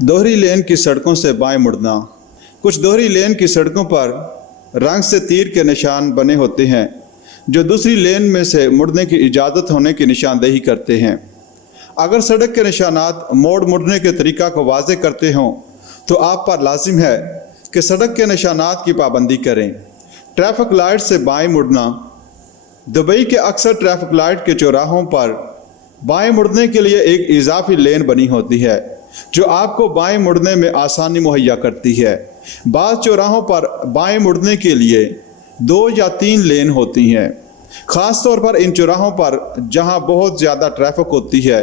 दोहरी लेन की सड़कों से बाएं मुड़ना। कुछ दोहरी लेन की सड़कों पर रंग से तीर के निशान बने होते हैं जो दूसरी लेन में से मुड़ने की इजाज़त होने की निशानदेही करते हैं। अगर सड़क के निशानात मोड़ मुड़ने के तरीका को वाज़े करते हों तो आप पर लाजिम है कि सड़क के निशानात की पाबंदी करें। ट्रैफिक लाइट से बाएं मुड़ना। दुबई के अक्सर ट्रैफिक लाइट के चौराहों पर बाएं मुड़ने के लिए एक इजाफी लेन बनी होती है जो आपको बाएं मुड़ने में आसानी मुहैया करती है। बाज़ चौराहों पर बाएं मुड़ने के लिए 2 या 3 लेन होती हैं। ख़ास तौर पर इन चौराहों पर जहां बहुत ज़्यादा ट्रैफिक होती है,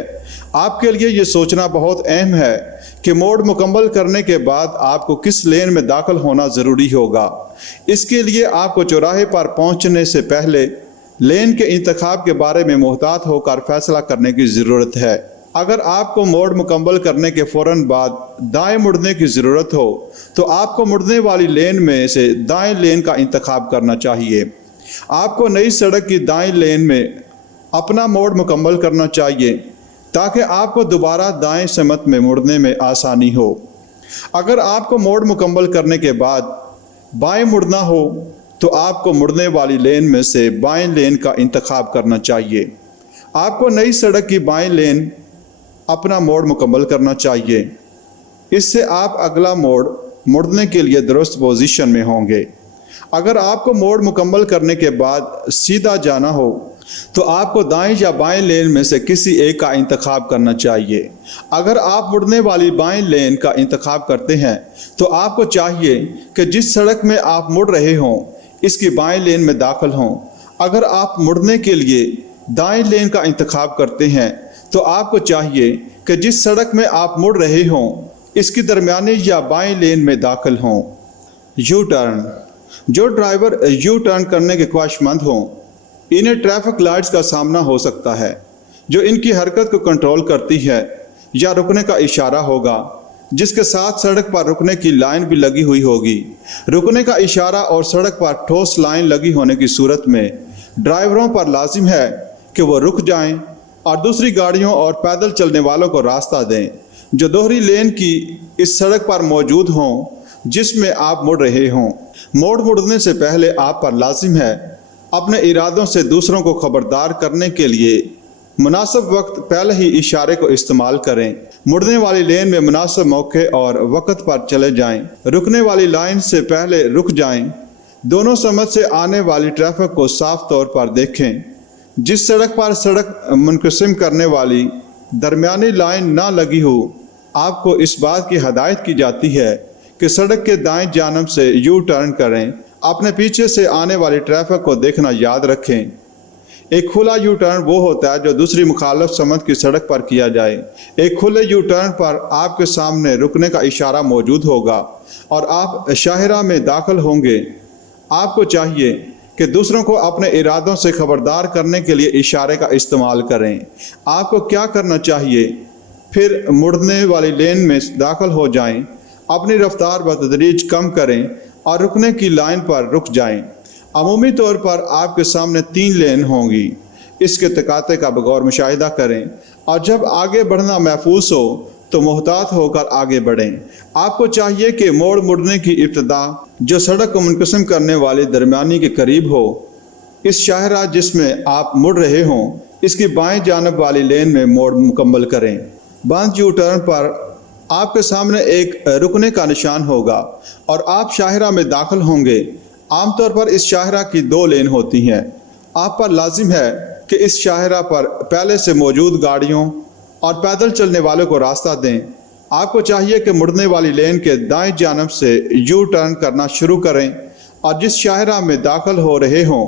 आपके लिए ये सोचना बहुत अहम है कि मोड़ मुकम्मल करने के बाद आपको किस लेन में दाखिल होना ज़रूरी होगा। इसके लिए आपको चौराहे पर पहुंचने से पहले लेन के इंतखाब के बारे में मुहतात होकर फैसला करने की ज़रूरत है। अगर आपको मोड़ मुकम्मल करने के फ़ौरन बाद दाएं मुड़ने की ज़रूरत हो तो आपको मुड़ने वाली लेन में से दाएं लेन का इंतखाब करना चाहिए। आपको नई सड़क की दाएं लेन में अपना मोड़ मुकम्मल करना चाहिए ताकि आपको दोबारा दाएं समत में मुड़ने में आसानी हो। अगर आपको मोड़ मुकम्मल करने के बाद बाएं मुड़ना हो तो आपको मुड़ने वाली लेन में से बाएं लेन का इंतखाब करना चाहिए। आपको नई सड़क की बाएं लेन अपना मोड़ मुकम्मल करना चाहिए। इससे आप अगला मोड़ मुड़ने के लिए दुरुस्त पोजीशन में होंगे। अगर आपको मोड़ मुकम्मल करने के बाद सीधा जाना हो तो आपको दाएं या बाएं लेन में से किसी एक का इंतखाब करना चाहिए। अगर आप मुड़ने वाली बाएं लेन का इंतखाब करते हैं तो आपको चाहिए कि जिस सड़क में आप मुड़ रहे हों इसकी बाएं लेन में दाखिल हों। अगर आप मुड़ने के लिए दाएं लेन का इंतखाब करते हैं तो आपको चाहिए कि जिस सड़क में आप मुड़ रहे हों इसकी दरमियानी या बाएं लेन में दाखिल हों। U turn. जो ड्राइवर यू टर्न करने के ख्वाहिशमंद हों इन्हें ट्रैफिक लाइट्स का सामना हो सकता है जो इनकी हरकत को कंट्रोल करती है या रुकने का इशारा होगा, जिसके साथ सड़क पर रुकने की लाइन भी लगी हुई होगी। रुकने का इशारा और सड़क पर ठोस लाइन लगी होने की सूरत में ड्राइवरों पर लाजिम है कि वो रुक जाएं और दूसरी गाड़ियों और पैदल चलने वालों को रास्ता दें जो दोहरी लेन की इस सड़क पर मौजूद हों जिसमें आप मुड़ रहे हों। मोड़ मुड़ने से पहले आप पर लाजिम है अपने इरादों से दूसरों को खबरदार करने के लिए मुनासिब वक्त पहले ही इशारे को इस्तेमाल करें। मुड़ने वाली लेन में मुनासिब मौके और वक्त पर चले जाएं। रुकने वाली लाइन से पहले रुक जाएं। दोनों समत से आने वाली ट्रैफिक को साफ तौर पर देखें। जिस सड़क पर सड़क मुनक़सिम करने वाली दरमियानी लाइन ना लगी हो आपको इस बात की हदायत की जाती है कि सड़क के दाएं जानब से यू टर्न करें। अपने पीछे से आने वाली ट्रैफिक को देखना याद रखें। एक खुला यू टर्न वो होता है जो दूसरी मुखालफ समत की सड़क पर किया जाए। एक खुले यू टर्न पर आपके सामने रुकने का इशारा मौजूद होगा और आप शाहरा में दाखिल होंगे। आपको चाहिए कि दूसरों को अपने इरादों से खबरदार करने के लिए इशारे का इस्तेमाल करें। आपको क्या करना चाहिए? फिर मुड़ने वाली लेन में दाखिल हो जाएं, अपनी रफ्तार बतदरीज कम करें और रुकने की लाइन पर रुक जाएं। अमूमी तौर पर आपके सामने 3 लेन होंगी। इसके तकाते का बगौर मुशाहिदा करें और जब आगे बढ़ना महफूज हो तो मुहतात होकर आगे बढ़ें। आपको चाहिए कि मोड़ मुड़ने की इब्तिदा जो सड़क को मुनक़सिम करने वाली दरमियानी के करीब हो, इस शाहरा जिसमें आप मुड़ रहे हों इसकी बाएं जानब वाली लेन में मोड़ मुकम्मल करें। बंद यू टर्न पर आपके सामने एक रुकने का निशान होगा और आप शाहरा में दाखिल होंगे। आमतौर पर इस शाहरा की 2 लेन होती हैं। आप पर लाजिम है कि इस शाहरा पर पहले से मौजूद गाड़ियों और पैदल चलने वालों को रास्ता दें। आपको चाहिए कि मुड़ने वाली लेन के दाएं जानब से यू टर्न करना शुरू करें और जिस शाहरा में दाखिल हो रहे हों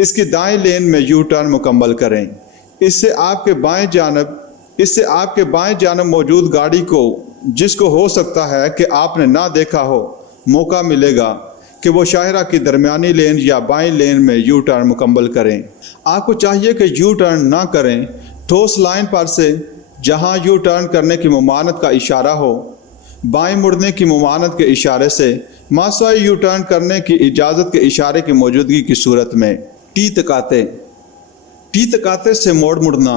इसकी दाएं लेन में यू टर्न मुकम्मल करें। इससे आपके बाएं जानब मौजूद गाड़ी को, जिसको हो सकता है कि आपने ना देखा हो, मौका मिलेगा कि वो शाहरा की दरमियानी लेन या बाएं लेन में यू टर्न मुकम्मल करें। आपको चाहिए कि यू टर्न ना करें ठोस लाइन पर से जहां यू टर्न करने की मुमानत का इशारा हो। बाएं मुड़ने की मुमानत के इशारे से मासाई यू टर्न करने की इजाज़त के इशारे की मौजूदगी की सूरत में। टी तकाते से मोड़ मुड़ना।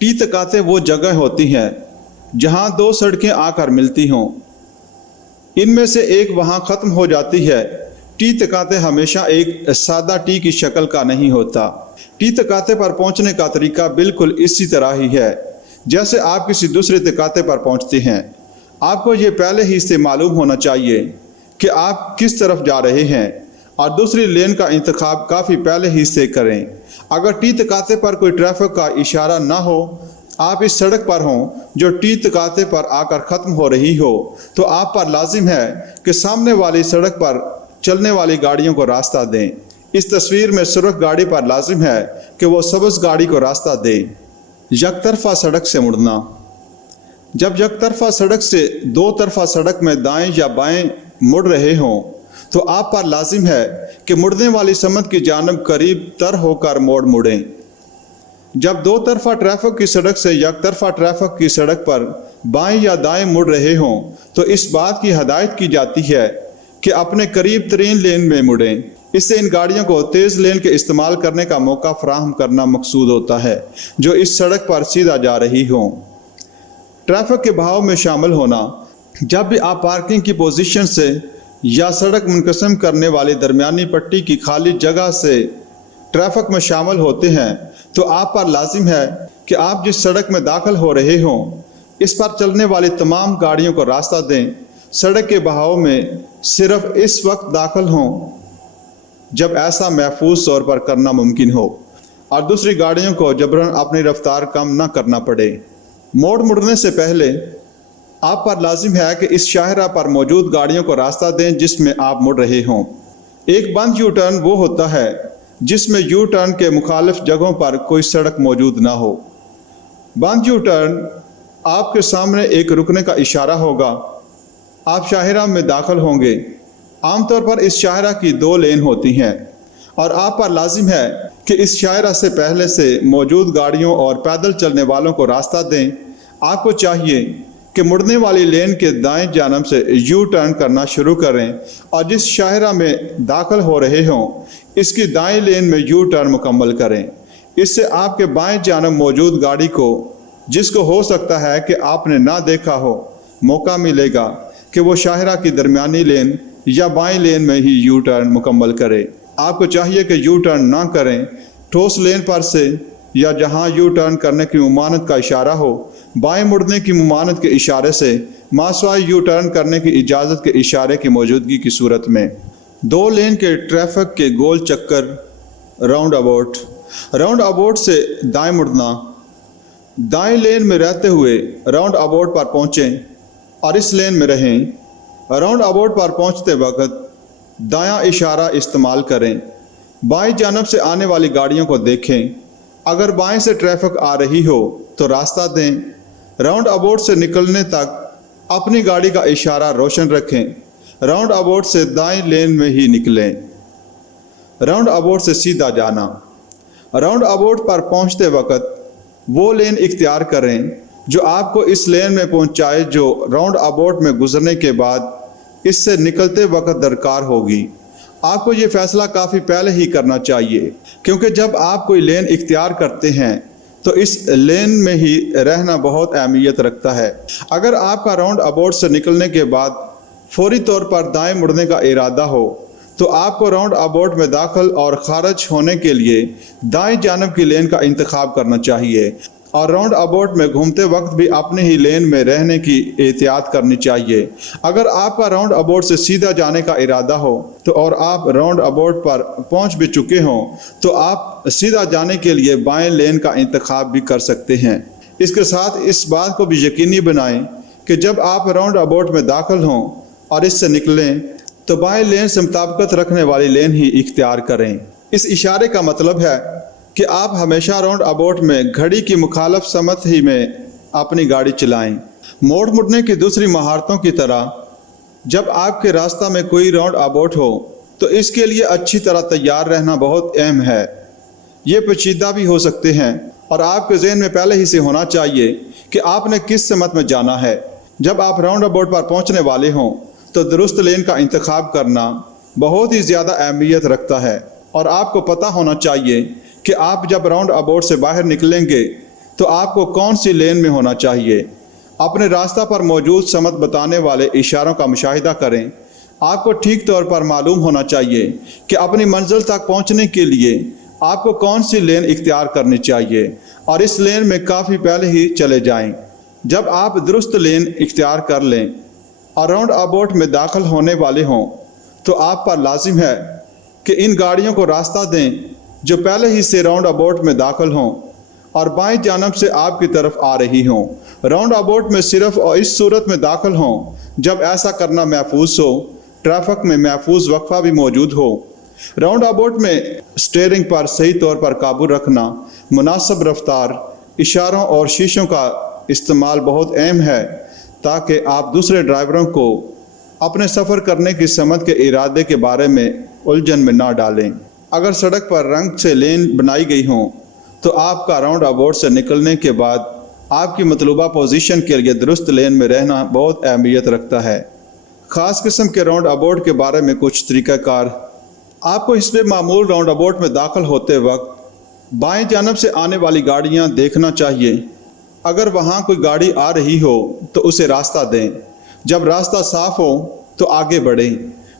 टी तकाते वो जगह होती हैं जहां दो सड़कें आकर मिलती हों। इनमें से एक वहां ख़त्म हो जाती है। टी तकाते हमेशा एक सादा टी की शक्ल का नहीं होता। टी तकाते पर पहुंचने का तरीका बिल्कुल इसी तरह ही है जैसे आप किसी दूसरे तकाते पर पहुंचते हैं। आपको ये पहले ही से मालूम होना चाहिए कि आप किस तरफ जा रहे हैं और दूसरी लेन का इंतखाब काफ़ी पहले ही से करें। अगर टी तकाते पर कोई ट्रैफिक का इशारा ना हो, आप इस सड़क पर हों जो टी तकाते पर आकर ख़त्म हो रही हो, तो आप पर लाजिम है कि सामने वाली सड़क पर चलने वाली गाड़ियों को रास्ता दें। इस तस्वीर में सुरख गाड़ी पर लाजिम है कि वो सब्ज़ गाड़ी को रास्ता दे। यकतरफा सड़क से मुड़ना। जब यकतरफा सड़क से दो तरफा सड़क में दाएं या बाएं मुड़ रहे हों, तो आप पर लाजिम है कि मुड़ने वाली समत की जानब करीब तर होकर मोड़ मुड़ें। जब दो तरफा ट्रैफिक की सड़क से यकतरफा ट्रैफिक की सड़क पर बाएं या दाएं मुड़ रहे हों, तो इस बात की हदायत की जाती है कि अपने करीब तरीन लेन में मुड़ें। इससे इन गाड़ियों को तेज़ लेन के इस्तेमाल करने का मौका फराहम करना मकसूद होता है जो इस सड़क पर सीधा जा रही हों। ट्रैफिक के बहाव में शामिल होना। जब भी आप पार्किंग की पोजीशन से या सड़क मुनक़सम करने वाली दरमियानी पट्टी की खाली जगह से ट्रैफिक में शामिल होते हैं, तो आप पर लाजिम है कि आप जिस सड़क में दाखिल हो रहे हों, इस पर चलने वाली तमाम गाड़ियों को रास्ता दें। सड़क के बहाव में सिर्फ इस वक्त दाखिल हों जब ऐसा महफूज तौर पर करना मुमकिन हो और दूसरी गाड़ियों को जबरन अपनी रफ्तार कम न करना पड़े। मोड़ मुड़ने से पहले आप पर लाजिम है कि इस शाहरा पर मौजूद गाड़ियों को रास्ता दें जिसमें आप मुड़ रहे हों। एक बंद यू टर्न वो होता है जिसमें यू टर्न के मुखालिफ जगहों पर कोई सड़क मौजूद ना हो। बंद यू टर्न आपके सामने एक रुकने का इशारा होगा। आप शाहरा में दाखिल होंगे। आमतौर पर इस शाहरा की दो लेन होती हैं और आप पर लाजिम है कि इस शाहरा से पहले से मौजूद गाड़ियों और पैदल चलने वालों को रास्ता दें। आपको चाहिए कि मुड़ने वाली लेन के दाएं जानब से यू टर्न करना शुरू करें और जिस शाहरा में दाखिल हो रहे हों इसकी दाएं लेन में यू टर्न मुकम्मल करें। इससे आपके बाएं जानब मौजूद गाड़ी को, जिसको हो सकता है कि आपने ना देखा हो, मौका मिलेगा कि वो शाहरा की दरमियानी लेन या बाएं लेन में ही यू टर्न मुकम्मल करे। आपको चाहिए कि यू टर्न ना करें ठोस लेन पर से या जहां यू टर्न करने की ममानत का इशारा हो। बाएं मुड़ने की ममानत के इशारे से मासवाई यू टर्न करने की इजाज़त के इशारे की मौजूदगी की सूरत में दो लेन के ट्रैफिक के गोल चक्कर राउंड अबाउट से दाएं मुड़ना। दाएं लेन में रहते हुए राउंड अबाउट पर पहुँचें और इस लेन में रहें। राउंड अबाउट पर पहुँचते वक्त दायां इशारा इस्तेमाल करें। बाएं जानब से आने वाली गाड़ियों को देखें। अगर बाएं से ट्रैफिक आ रही हो तो रास्ता दें। राउंड अबाउट से निकलने तक अपनी गाड़ी का इशारा रोशन रखें। राउंड अबाउट से दाएं लेन में ही निकलें। राउंड अबाउट से सीधा जाना। राउंड अबाउट पर पहुंचते वक्त वो लेन इख्तियार करें जो आपको इस लेन में पहुंचाए जो राउंड अबाउट में गुजरने के बाद इससे निकलते वक्त दरकार होगी। आपको ये फ़ैसला काफ़ी पहले ही करना चाहिए क्योंकि जब आप कोई लेन इख्तियार करते हैं तो इस लेन में ही रहना बहुत अहमियत रखता है। अगर आपका राउंड अबाउट से निकलने के बाद फौरी तौर पर दाएं मुड़ने का इरादा हो तो आपको राउंड अबाउट में दाखिल और ख़ारिज होने के लिए दाएं जानब की लेन का इंतखाब करना चाहिए और राउंड अबाउट में घूमते वक्त भी अपने ही लेन में रहने की एहतियात करनी चाहिए। अगर आपका राउंड अबाउट से सीधा जाने का इरादा हो तो और आप राउंड अबाउट पर पहुंच भी चुके हों तो आप सीधा जाने के लिए बाएं लेन का इंतखाब भी कर सकते हैं। इसके साथ इस बात को भी यकीनी बनाएं कि जब आप राउंड अबाउट में दाखिल हों और इससे निकलें तो बाएं लेन से मुताबिकत रखने वाली लेन ही इख्तियार करें। इस इशारे का मतलब है कि आप हमेशा राउंड अबाउट में घड़ी की मुखालफ समत ही में अपनी गाड़ी चलाएं। मोड़ मुड़ने की दूसरी महारतों की तरह जब आपके रास्ता में कोई राउंड अबाउट हो तो इसके लिए अच्छी तरह तैयार रहना बहुत अहम है। ये पेचीदा भी हो सकते हैं और आपके जहन में पहले ही से होना चाहिए कि आपने किस समत में जाना है। जब आप राउंड अबाउट पर पहुंचने वाले हों तो दुरुस्त लेन का इंतखाब करना बहुत ही ज़्यादा अहमियत रखता है और आपको पता होना चाहिए कि आप जब राउंड अबाउट से बाहर निकलेंगे तो आपको कौन सी लेन में होना चाहिए। اپنے راستہ پر موجود سمت بتانے والے اشاروں کا مشاہدہ کریں۔ آپ کو ٹھیک طور پر معلوم ہونا چاہیے کہ اپنی منزل تک پہنچنے کے لیے آپ کو کون سی لین اختیار کرنی چاہیے اور اس لین میں کافی پہلے ہی چلے جائیں۔ جب آپ درست لین اختیار کر لیں اور راؤنڈ اباؤٹ میں داخل ہونے والے ہوں تو آپ پر لازم ہے کہ ان گاڑیوں کو راستہ دیں جو پہلے ہی سے راؤنڈ اباؤٹ میں داخل ہوں اور بائیں جانب سے آپ کی طرف آ رہی ہوں۔ راؤنڈ اباؤٹ میں صرف اور اس صورت میں داخل ہوں جب ایسا کرنا محفوظ ہو، ٹریفک میں محفوظ وقفہ بھی موجود ہو۔ راؤنڈ اباؤٹ میں سٹیئرنگ پر صحیح طور پر قابو رکھنا، مناسب رفتار، اشاروں اور شیشوں کا استعمال بہت اہم ہے تاکہ آپ دوسرے ڈرائیوروں کو اپنے سفر کرنے کی سمت کے ارادے کے بارے میں الجھن میں نہ ڈالیں۔ اگر سڑک پر رنگ سے لین بنائی گئی ہوں تو آپ کا راؤنڈ اباؤٹ سے نکلنے کے بعد آپ کی مطلوبہ پوزیشن کے لیے درست لین میں رہنا بہت اہمیت رکھتا ہے۔ خاص قسم کے راؤنڈ اباؤٹ کے بارے میں کچھ طریقہ کار۔ آپ کو حسب معمول راؤنڈ اباؤٹ میں داخل ہوتے وقت بائیں جانب سے آنے والی گاڑیاں دیکھنا چاہیے۔ اگر وہاں کوئی گاڑی آ رہی ہو تو اسے راستہ دیں۔ جب راستہ صاف ہو تو آگے بڑھیں۔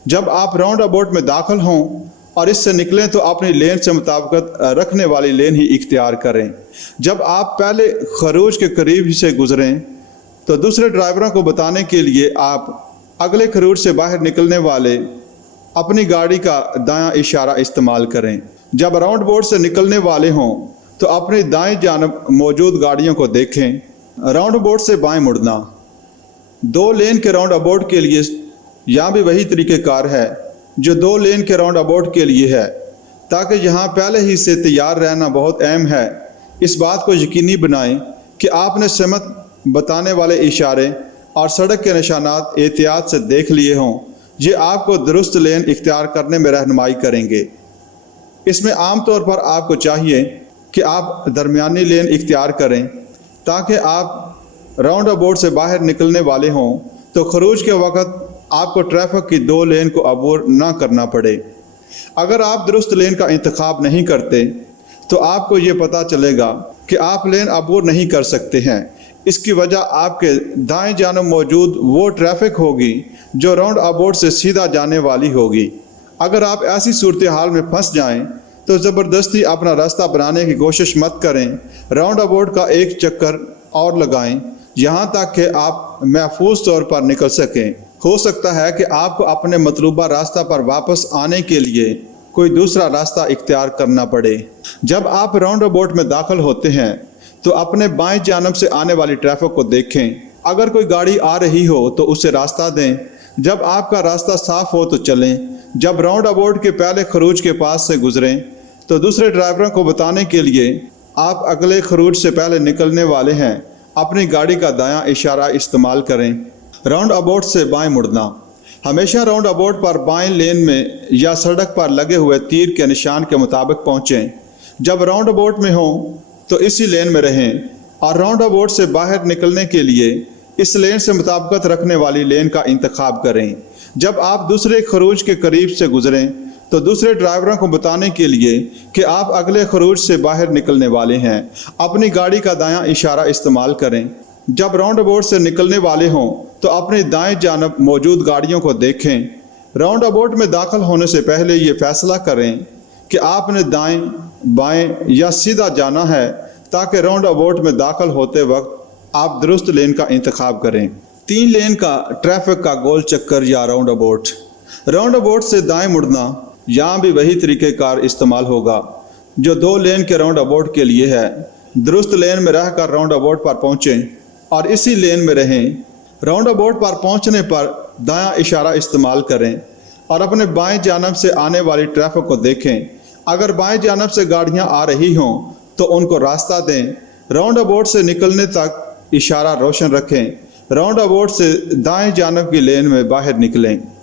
جب آپ راؤنڈ اباؤٹ میں داخل ہوں اور اس سے نکلیں تو اپنی لین سے مطابقت رکھنے والی لین ہی اختیار کریں۔ جب آپ پہلے خروج کے قریب سے گزریں تو دوسرے ڈرائیوروں کو بتانے کے لیے آپ اگلے خروج سے باہر نکلنے والے اپنی گاڑی کا دایاں اشارہ استعمال کریں۔ جب راؤنڈ اباؤٹ سے نکلنے والے ہوں تو اپنی دائیں جانب موجود گاڑیوں کو دیکھیں۔ راؤنڈ اباؤٹ سے بائیں مڑنا۔ دو لین کے راؤنڈ اباؤٹ کے لیے یہاں بھی وہی طریقہ کار ہے جو دو لین کے راؤنڈ اباؤٹ کے لیے ہے، تاکہ یہاں پہلے ہی سے تیار رہنا بہت اہم ہے۔ اس بات کو یقینی بنائیں کہ آپ نے سمت بتانے والے اشارے اور سڑک کے نشانات احتیاط سے دیکھ لیے ہوں۔ یہ آپ کو درست لین اختیار کرنے میں رہنمائی کریں گے۔ اس میں عام طور پر آپ کو چاہیے کہ آپ درمیانی لین اختیار کریں تاکہ آپ راؤنڈ اباؤٹ سے باہر نکلنے والے ہوں تو خروج کے وقت آپ کو ٹریفک کی دو لین کو عبور نہ کرنا پڑے۔ اگر آپ درست لین کا انتخاب نہیں کرتے تو آپ کو یہ پتہ چلے گا کہ آپ لین عبور نہیں کر سکتے ہیں۔ اس کی وجہ آپ کے دائیں جانب موجود وہ ٹریفک ہوگی جو راؤنڈ اباؤٹ سے سیدھا جانے والی ہوگی۔ اگر آپ ایسی صورتحال میں پھنس جائیں تو زبردستی اپنا راستہ بنانے کی کوشش مت کریں۔ راؤنڈ اباؤٹ کا ایک چکر اور لگائیں یہاں تک کہ آپ محفوظ طور پر نکل سکیں۔ ہو سکتا ہے کہ آپ کو اپنے مطلوبہ راستہ پر واپس آنے کے لیے کوئی دوسرا راستہ اختیار کرنا پڑے۔ جب آپ راؤنڈ اباؤٹ میں داخل ہوتے ہیں تو اپنے بائیں جانب سے آنے والی ٹریفک کو دیکھیں۔ اگر کوئی گاڑی آ رہی ہو تو اسے راستہ دیں۔ جب آپ کا راستہ صاف ہو تو چلیں۔ جب راؤنڈ اباؤٹ کے پہلے خروج کے پاس سے گزریں تو دوسرے ڈرائیوروں کو بتانے کے لیے آپ اگلے خروج سے پہلے نکلنے والے ہیں اپنی گاڑی کا دایاں اشارہ استعمال کریں۔ راؤنڈ اباؤٹ سے بائیں مڑنا۔ ہمیشہ راؤنڈ اباؤٹ پر بائیں لین میں یا سڑک پر لگے ہوئے تیر کے نشان کے مطابق پہنچیں۔ جب راؤنڈ اباؤٹ میں ہوں تو اسی لین میں رہیں اور راؤنڈ اباؤٹ سے باہر نکلنے کے لیے اس لین سے مطابقت رکھنے والی لین کا انتخاب کریں۔ جب آپ دوسرے خروج کے قریب سے گزریں تو دوسرے ڈرائیوروں کو بتانے کے لیے کہ آپ اگلے خروج سے باہر نکلنے والے ہیں اپنی گاڑی کا دایاں اشارہ استعمال کریں۔ جب راؤنڈ اباؤٹ سے نکلنے والے ہوں تو اپنی دائیں جانب موجود گاڑیوں کو دیکھیں۔ راؤنڈ اباؤٹ میں داخل ہونے سے پہلے یہ فیصلہ کریں کہ آپ نے دائیں، بائیں یا سیدھا جانا ہے تاکہ راؤنڈ اباؤٹ میں داخل ہوتے وقت آپ درست لین کا انتخاب کریں۔ 3 لین کا ٹریفک کا گول چکر یا راؤنڈ اباؤٹ۔ راؤنڈ اباؤٹ سے دائیں مڑنا۔ یہاں بھی وہی طریقہ کار استعمال ہوگا جو 2 لین کے راؤنڈ اباؤٹ کے لیے ہے۔ درست لین میں رہ کر راؤنڈ اباؤٹ پر پہنچیں اور اسی لین میں رہیں۔ راؤنڈ اباؤٹ پر پہنچنے پر دایاں اشارہ استعمال کریں اور اپنے بائیں جانب سے آنے والی ٹریفک کو دیکھیں۔ اگر بائیں جانب سے گاڑیاں آ رہی ہوں تو ان کو راستہ دیں۔ راؤنڈ اباؤٹ سے نکلنے تک اشارہ روشن رکھیں۔ راؤنڈ اباؤٹ سے دائیں جانب کی لین میں باہر نکلیں۔